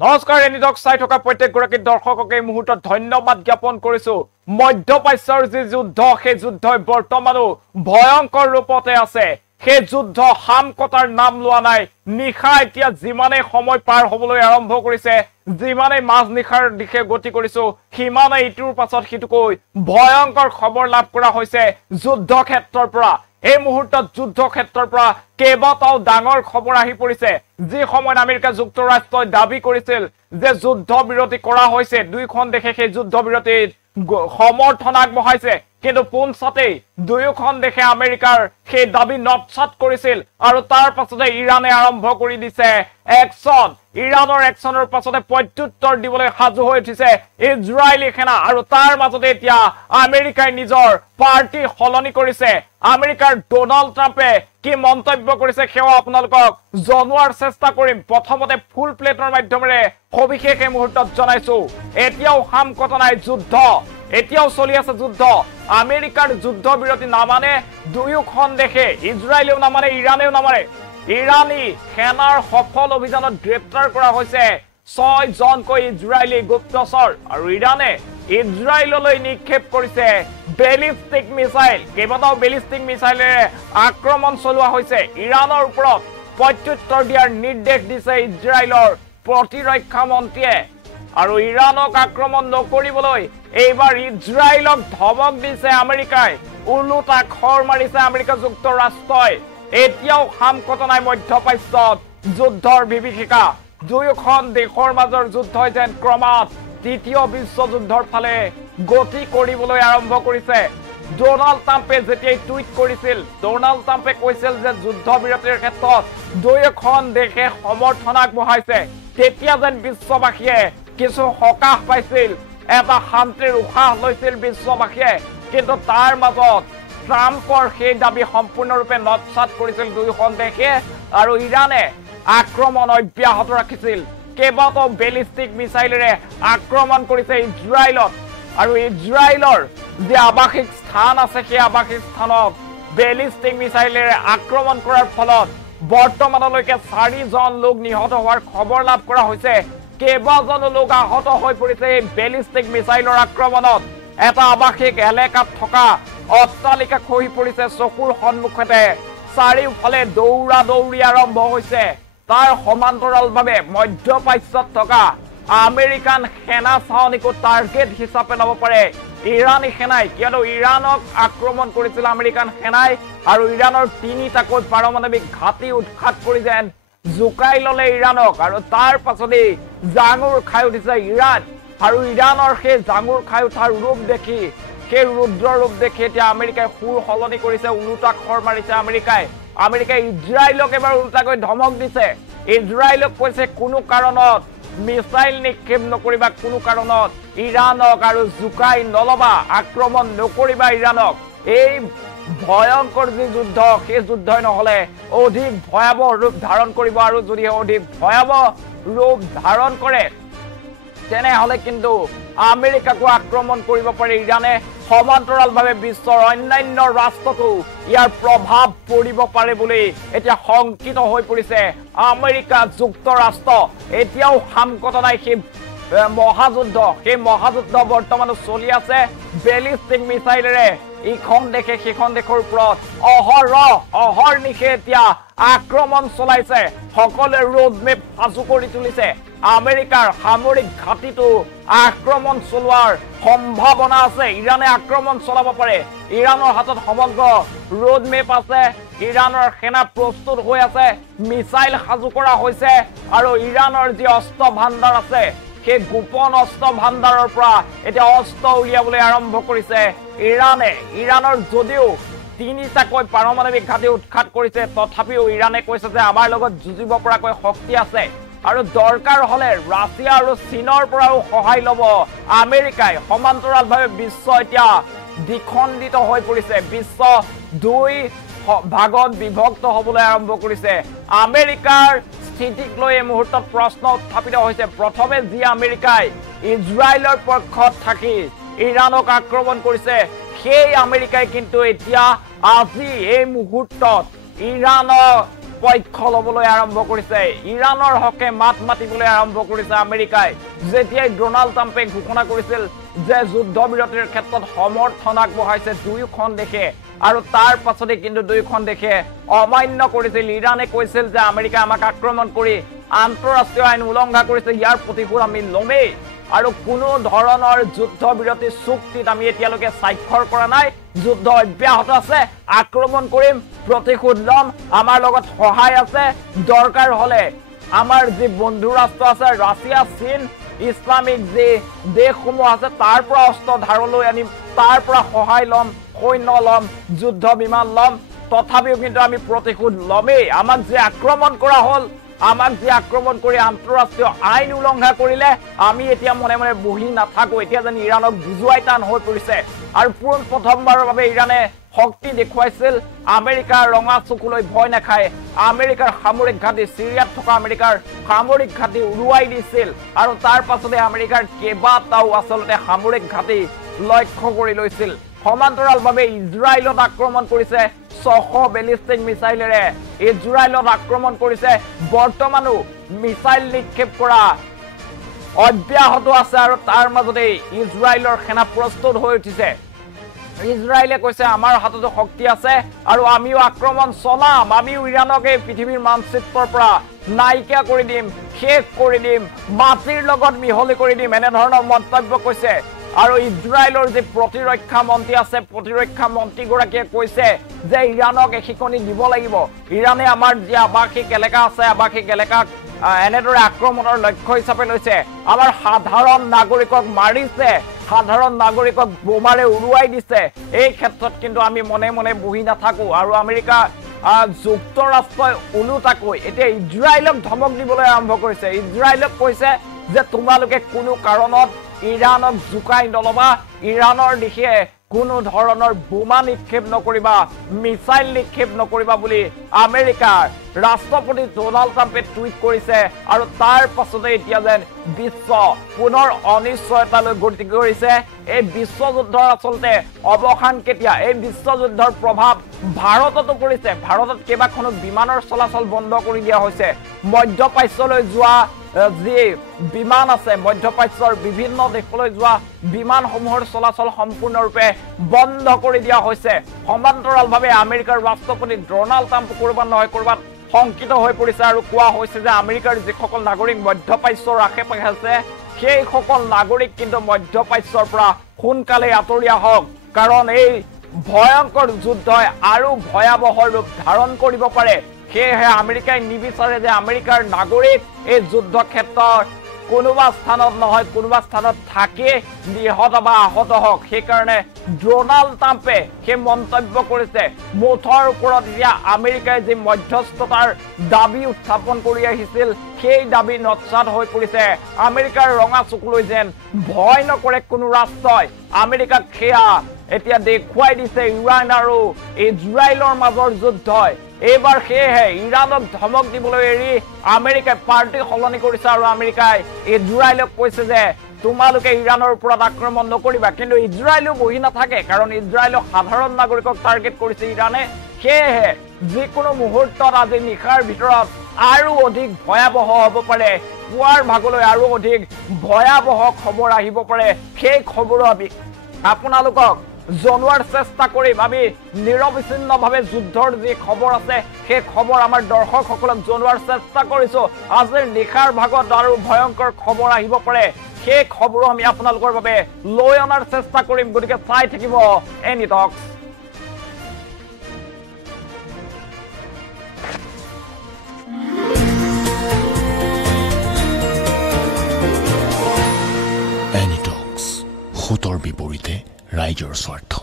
নমস্কাৰ এনিটক চাই থকা প্ৰত্যেকগৰাকী দৰ্শকক এই মুহূৰ্তত ধন্যবাদ জ্ঞাপন কৰিছো মধ্যপ্ৰাচ্যৰ যি যুদ্ধ সেই যুদ্ধই বৰ্তমানো ভয়ংকৰ ৰূপতে আছে সেই যুদ্ধ হামকটাৰ নাম লোৱা নাই নিখা এতিয়া যিমানে সময় পাৰ হ'বলৈ আৰম্ভ কৰিছে যিমানে মাজ নিখাৰ দিশে গতি কৰিছো সিমানে ইটোৰ পাছত সিটোকৈ ভয়ংকৰ খবৰ লাভ কৰা হৈছে যুদ্ধ ক্ষেত্ৰৰ পৰা এই মুহূৰ্তত যুদ্ধ ক্ষেত্ৰৰ পৰা কেইবাটাও ডাঙৰ খবৰ আহি পৰিছে যি সময়ত আমেৰিকা যুক্তৰাষ্ট্ৰই দাবী কৰিছিল যে যুদ্ধ বিৰতি কৰা হৈছে দুইখন দেশে সেই যুদ্ধ বিৰতিৰ সমৰ্থন আগবঢ়াইছে কিন্তু পোনছাতেই দুয়োখন দেশে আমেৰিকাৰ সেই দাবী নটছাত কৰিছিল আৰু তাৰ পাছতে ইৰাণে আৰম্ভ কৰি দিছে একচন ইৰাণৰ একচনৰ পাছতে প্ৰত্যুত্তৰ দিবলৈ সাজু হৈ উঠিছে ইজৰাইলী সেনা আৰু তাৰ মাজতে এতিয়া আমেৰিকাই নিজৰ পাৰ্টি সলনি কৰিছে আমেৰিকাৰ ডোনাল্ড ট্ৰাম্পে কি মন্তব্য কৰিছে সেয়া আপোনালোকক জনোৱাৰ চেষ্টা কৰিম প্ৰথমতে ফুল প্লেটৰ মাধ্যমেৰে সবিশেষ এই মুহূৰ্তত জনাইছো এতিয়াও হামকটা নাই যুদ্ধ এতিয়াও চলি আছে যুদ্ধ আমেৰিকাৰ যুদ্ধ বিৰতি নামানে দুয়োখন দেশে ইজৰাইলেও নামানে ইৰাণেও নামানে ইৰাণী সেনাৰ সফল অভিযানত গ্ৰেপ্তাৰ কৰা হৈছে 6 জনকৈ ইজৰাইলী গুপ্তচৰ আৰু ইৰাণে ইজৰাইললৈ নিক্ষেপ কৰিছে বেলিষ্টিক মিসাইল কেইবাটাও বেলিষ্টিক মিসাইলেৰে আক্ৰমণ চলোৱা হৈছে ইৰাণৰ ওপৰত প্ৰত্যুত্তৰ দিয়াৰ নিৰ্দেশ দিছে ইজৰাইলৰ প্ৰতিৰক্ষা মন্ত্ৰীয়ে আৰু ইৰাণক আক্ৰমণ নকৰিবলৈ এইবাৰ ইজৰাইলক ধমক দিছে আমেৰিকাই উলুটা খৰ মাৰিছে আমেৰিকা যুক্তৰাষ্ট্ৰই এতিয়াও হামকটা নাই মধ্যপ্ৰাচ্যত যুদ্ধৰ বিভীষিকা দুয়োখন দেশৰ মাজৰ যুদ্ধ যেন ক্ৰমাৎ তৃতীয় বিশ্বযুদ্ধৰ ফালে গতি কৰিবলৈ আৰম্ভ কৰিছে ডোনাল্ড ট্ৰাম্পে যেতিয়া টুইট কৰিছিল ডোনাল্ড ট্ৰাম্পে কৈছিল যে যুদ্ধ বিৰতিৰ ক্ষেত্ৰত দুয়োখন দেশে সমৰ্থন আগবঢ়াইছে তেতিয়া যেন বিশ্ববাসীয়ে কিছু সকাহ পাইছিল এটা শান্তিৰ উশাহ লৈছিল বিশ্ববাসীয়ে কিন্তু তাৰ মাজত ট্ৰাম্পৰ সেই দাবী সম্পূৰ্ণৰূপে নটছাত কৰিছিল দুয়োখন দেশে আৰু ইৰাণে আক্ৰমণ অব্যাহত ৰাখিছিল কেইবাটাও বেলিষ্টিক মিসাইলেৰে আক্ৰমণ কৰিছে ইজৰাইলত আৰু ইজৰাইলৰ যে আৱাসিক স্থান আছে সেই আৱাসিক স্থানত বেলিষ্টিক মিসাইলেৰে আক্ৰমণ কৰাৰ ফলত বৰ্তমানলৈকে 4 জন লোক নিহত হোৱাৰ খবৰ লাভ কৰা হৈছে কেইবাজনো লোক আহত হৈ পৰিছে এই বেলিষ্টিক মিসাইলৰ আক্ৰমণত এটা আৱাসিক এলেকাত থকা অট্টালিকা খহি পৰিছে চকুৰ সন্মুখতে চাৰিওফালে দৌৰা দৌৰি আৰম্ভ হৈছে তাৰ সমান্তৰালভাৱে মধ্যপ্ৰাচ্যত থকা আমেৰিকান সেনা চাউনিকো টাৰ্গেট হিচাপে ল'ব পাৰে ইৰাণী সেনাই কিয়নো ইৰাণক আক্ৰমণ কৰিছিল আমেৰিকান সেনাই আৰু ইৰাণৰ 3টাকৈ পাৰমাণৱিক ঘাটি উৎখাত কৰি যেন জুকাই ল'লে ইৰাণক আৰু তাৰ পাছতেই জাঙুৰ খাই উঠিছে ইৰাণ আৰু ইৰাণৰ সেই জাঙুৰ খাই উঠাৰ ৰূপ দেখি সেই ৰুদ্ৰ ৰূপ দেখি এতিয়া আমেৰিকাই সুৰ সলনি কৰিছে উলুটা খৰ মাৰিছে আমেৰিকাই ইজৰাইলক এবাৰ উল্টাকৈ ধমক দিছে ইজৰাইলক কৈছে কোনো কাৰণত মিসাইল নিক্ষেপ নকৰিবা কোনো কাৰণত ইৰাণক আৰু জুকাই নলবা আক্ৰমণ নকৰিবা ইৰাণক এই ভয়ংকৰ যি যুদ্ধ সেই যুদ্ধই নহলে অধিক ভয়াবহ ৰূপ ধাৰণ কৰিব আৰু যদি অধিক ভয়াবহ ৰূপ ধাৰণ কৰে তেনেহলে কিন্তু আমেৰিকাকো আক্ৰমণ কৰিব পাৰে ইৰাণে সমান্তৰালভাৱে বিশ্বৰ অন্যান্য ৰাষ্ট্ৰতো ইয়াৰ প্ৰভাৱ পৰিব পাৰে বুলি এতিয়া শংকিত হৈ পৰিছে আমেৰিকা যুক্তৰাষ্ট্ৰ এতিয়াও হামকটা নাই সেই মহাযুদ্ধ বৰ্তমানো চলি আছে বেলিষ্টিক মিসাইলেৰে ইখন দেশে সিখন দেশৰ ওপৰত অহৰ্নিশে এতিয়া আক্ৰমণ চলাইছে সকলোৱে ৰোডমেপ সাজু কৰি তুলিছে আমেৰিকাৰ সামৰিক ঘাটিটো আক্ৰমণ চলোৱাৰ সম্ভাৱনা আছে ইৰাণে আক্ৰমণ চলাব পাৰে ইৰাণৰ হাতত সমগ্ৰ ৰোডমেপ আছে ইৰাণৰ সেনা প্ৰস্তুত হৈ আছে মিসাইল সাজু কৰা হৈছে আৰু ইৰাণৰ যি অস্ত্ৰ ভাণ্ডাৰ আছে সেই গোপন অস্ত্ৰ ভাণ্ডাৰৰ পৰা এতিয়া অস্ত্ৰ উলিয়াবলৈ আৰম্ভ কৰিছে ইৰাণৰ যদিও 3টাকৈ পাৰমাণৱিক ঘাটি উৎখাত কৰিছে তথাপিও ইৰাণে কৈছে যে আমাৰ লগত যুঁজিব পৰাকৈ শক্তি আছে আৰু দৰকাৰ হলে ৰাছিয়া আৰু চীনৰ পৰাও সহায় ল'ব আমেৰিকাই সমান্তৰালভাৱে বিশ্ব এতিয়া দ্বিখণ্ডিত হৈ পৰিছে বিশ্ব 2 ভাগত বিভক্ত হ'বলৈ আৰম্ভ কৰিছে আমেৰিকাৰ স্থিতিক লৈ এই মুহূৰ্তত প্ৰশ্ন উত্থাপিত হৈছে প্ৰথমে যি আমেৰিকাই ইজৰাইলৰ পক্ষত থাকি ইৰাণক আক্ৰমণ কৰিছে সেই আমেৰিকাই কিন্তু এতিয়া আজি এই মুহূৰ্তত ইৰাণক পক্ষ ল'বলৈ আৰম্ভ কৰিছে ইৰাণৰ হকে মাত মাতিবলৈ আৰম্ভ কৰিছে আমেৰিকাই যেতিয়াই ডোনাল্ড ট্ৰাম্পে ঘোষণা কৰিছিল যে যুদ্ধবিৰতিৰ ক্ষেত্ৰত সমৰ্থন আগবঢ়াইছে দুয়োখন দেশে আৰু তাৰ পাছতে কিন্তু দুয়োখন দেশে অমান্য কৰিছিল ইৰাণে কৈছিল যে আমেৰিকা আমাক আক্ৰমণ কৰি আন্তঃৰাষ্ট্ৰীয় আইন উলংঘা কৰিছে ইয়াৰ প্ৰতিশোধ আমি ল'মেই আৰু কোনো ধৰণৰ যুদ্ধবিৰতি চুক্তিত আমি এতিয়ালৈকে স্বাক্ষৰ কৰা নাই যুদ্ধ অব্যাহত আছে আক্ৰমণ কৰিম প্ৰতিশোধ ল'ম আমাৰ লগত সহায় আছে দৰকাৰ হ'লে আমাৰ যি বন্ধু ৰাষ্ট্ৰ আছে ৰাছিয়া চীন ইছলামিক যে দেশসমূহ আছে তাৰ পৰা অস্ত্ৰ ধাৰলৈ আনিম তাৰ পৰা সহায় ল'ম সৈন্য ল'ম যুদ্ধ বিমান ল'ম তথাপিও কিন্তু আমি প্ৰতিশোধ ল'মেই আমাক যে আক্ৰমণ কৰা হ'ল আমাক যে আক্ৰমণ কৰি আন্তঃৰাষ্ট্ৰীয় আইন উলংঘা কৰিলে আমি এতিয়া মনে মনে বহি নাথাকো এতিয়া যেন ইৰাণক বুজুৱাই টান হৈ পৰিছে আৰু প্ৰথমবাৰৰ বাবে ইৰাণে শক্তি দেখুৱাইছিল আমেৰিকাৰ ৰঙা চকুলৈ ভয় নাখায় আমেৰিকাৰ সামৰিক ঘাটি সিৰিয়াত থকা আমেৰিকাৰ সামৰিক ঘাটি উৰুৱাই দিছিল আৰু তাৰ পাছতে আমেৰিকাৰ কেইবাটাও আচলতে সামৰিক ঘাটি লক্ষ্য কৰি লৈছিল সমান্তৰালভাৱে ইজৰাইলত আক্ৰমণ কৰিছে 600 বেলিষ্টিক মিসাইলেৰে ইজৰাইলত আক্ৰমণ কৰিছে বৰ্তমানো মিসাইল নিক্ষেপ কৰা অব্যাহত আছে আৰু তাৰ মাজতে ইজৰাইলৰ সেনা প্ৰস্তুত হৈ উঠিছে ইজৰাইলে কৈছে আমাৰ হাততো শক্তি আছে আৰু আমিও আক্ৰমণ চলাম আমিও ইৰাণক এই পৃথিৱীৰ মানচিত্ৰৰ পৰা নাইকিয়া কৰি দিম শেষ কৰি দিম মাটিৰ লগত মিহলি কৰি দিম এনে ধৰণৰ মন্তব্য কৈছে আৰু ইজৰাইলৰ যে প্ৰতিৰক্ষা মন্ত্ৰী আছে প্ৰতিৰক্ষা মন্ত্ৰীগৰাকীয়ে কৈছে যে ইৰাণক এখিকনি দিব লাগিব ইৰাণে আমাৰ যে আৱাসিক এলেকা আছে আৱাসিক এলেকাক এনেদৰে আক্ৰমণৰ লক্ষ্য হিচাপে লৈছে আমাৰ সাধাৰণ নাগৰিকক মাৰিছে সাধাৰণ নাগৰিকক বোমাৰে উৰুৱাই দিছে এই ক্ষেত্ৰত কিন্তু আমি মনে মনে বহি নাথাকো আৰু আমেৰিকা যুক্তৰাষ্ট্ৰই ওলোটাকৈ এতিয়া ইজৰাইলক ধমক দিবলৈ আৰম্ভ কৰিছে ইজৰাইলক কৈছে যে তোমালোকে কোনো কাৰণত ইৰাণক জুকাই নলবা ইৰাণৰ দিশে কোনো ধৰণৰ বোমা নিক্ষেপ নকৰিবা মিসাইল নিক্ষেপ নকৰিবা বুলি আমেৰিকাৰ ৰাষ্ট্ৰপতি ডোনাল্ড ট্ৰাম্পে টুইট কৰিছে আৰু তাৰ পাছতে এতিয়া যেন বিশ্ব পুনৰ অনিশ্চয়তালৈ গতি কৰিছে এই বিশ্বযুদ্ধৰ আচলতে অৱসান কেতিয়া এই বিশ্বযুদ্ধৰ প্ৰভাৱ ভাৰততো পৰিছে ভাৰতত কেইবাখনো বিমানৰ চলাচল বন্ধ কৰি দিয়া হৈছে মধ্যপ্ৰাচ্যলৈ যোৱা যে বিমান আছে মধ্যপ্ৰাচ্যৰ বিভিন্ন দেশলৈ যোৱা বিমানসমূহৰ চলাচল সম্পূৰ্ণৰূপে বন্ধ কৰি দিয়া হৈছে সমান্তৰালভাৱে আমেৰিকাৰ ৰাষ্ট্ৰপতি ডোনাল্ড ট্ৰাম্প কৰবাত নহয় কৰবাত শংকিত হৈ পৰিছে আৰু কোৱা হৈছে যে আমেৰিকাৰ যিসকল নাগৰিক মধ্যপ্ৰাচ্যৰ আশে-পাশে আছে সেই সকল নাগৰিক কিন্তু মধ্যপ্ৰাচ্যৰ পৰা সোনকালে আঁতৰি আহক কাৰণ এই ভয়ংকৰ যুদ্ধই আৰু ভয়াৱহ ৰূপ ধাৰণ কৰিব পাৰে সেয়েহে আমেৰিকাই নিবিচাৰে যে আমেৰিকাৰ নাগৰিক এই যুদ্ধ ক্ষেত্ৰৰ কোনোবা স্থানত নহয় কোনোবা স্থানত থাকে নিহত বা আহত হওক সেইকাৰণে ডোনাল্ড ট্ৰাম্পে সেই মন্তব্য কৰিছে মুঠৰ ওপৰত এতিয়া আমেৰিকাই যে মধ্যস্থতাৰ দাবী উত্থাপন কৰি আহিছিল সেই দাবী নৎসাত হৈ পৰিছে আমেৰিকাৰ ৰঙা চকুলৈ যেন ভয় নকৰে কোনো ৰাষ্ট্ৰই আমেৰিকাক সেয়া এতিয়া দেখুৱাই দিছে ইৰাণ আৰু ইজৰাইলৰ মাজৰ যুদ্ধই এইবাৰ সেয়েহে ইৰাণক ধমক দিবলৈ এৰি আমেৰিকাই পাৰ্টি সলনি কৰিছে আৰু আমেৰিকাই ইজৰাইলক কৈছে যে তোমালোকে ইৰাণৰ ওপৰত আক্ৰমণ নকৰিবা কিন্তু ইজৰাইলো বহি নাথাকে কাৰণ ইজৰাইলক সাধাৰণ নাগৰিকক টাৰ্গেট কৰিছে ইৰাণে সেয়েহে যিকোনো মুহূৰ্তত আজি নিশাৰ ভিতৰত আৰু অধিক ভয়াৱহ হ'ব পাৰে পুৱাৰ ভাগলৈ আৰু অধিক ভয়াৱহ খবৰ আহিব পাৰে সেই খবৰ আমি আপোনালোকক জনোৱাৰ চেষ্টা কৰিম আমি নিৰবিচ্ছিন্নভাৱে যুদ্ধৰ যি খবৰ আছে সেই খবৰ আমাৰ দৰ্শকসকলক জনোৱাৰ চেষ্টা কৰিছো আজিৰ নিশাৰ ভাগত আৰু ভয়ংকৰ খবৰ আহিব পাৰে সেই খবৰ আমি আপোনালোকৰ বাবে লৈ অনাৰ চেষ্টা কৰিম গতিকে চাই থাকিব এনি টক্স এনি টক্স হুতৰ বিপৰীতে ৰাইজৰ স্বাৰ্থ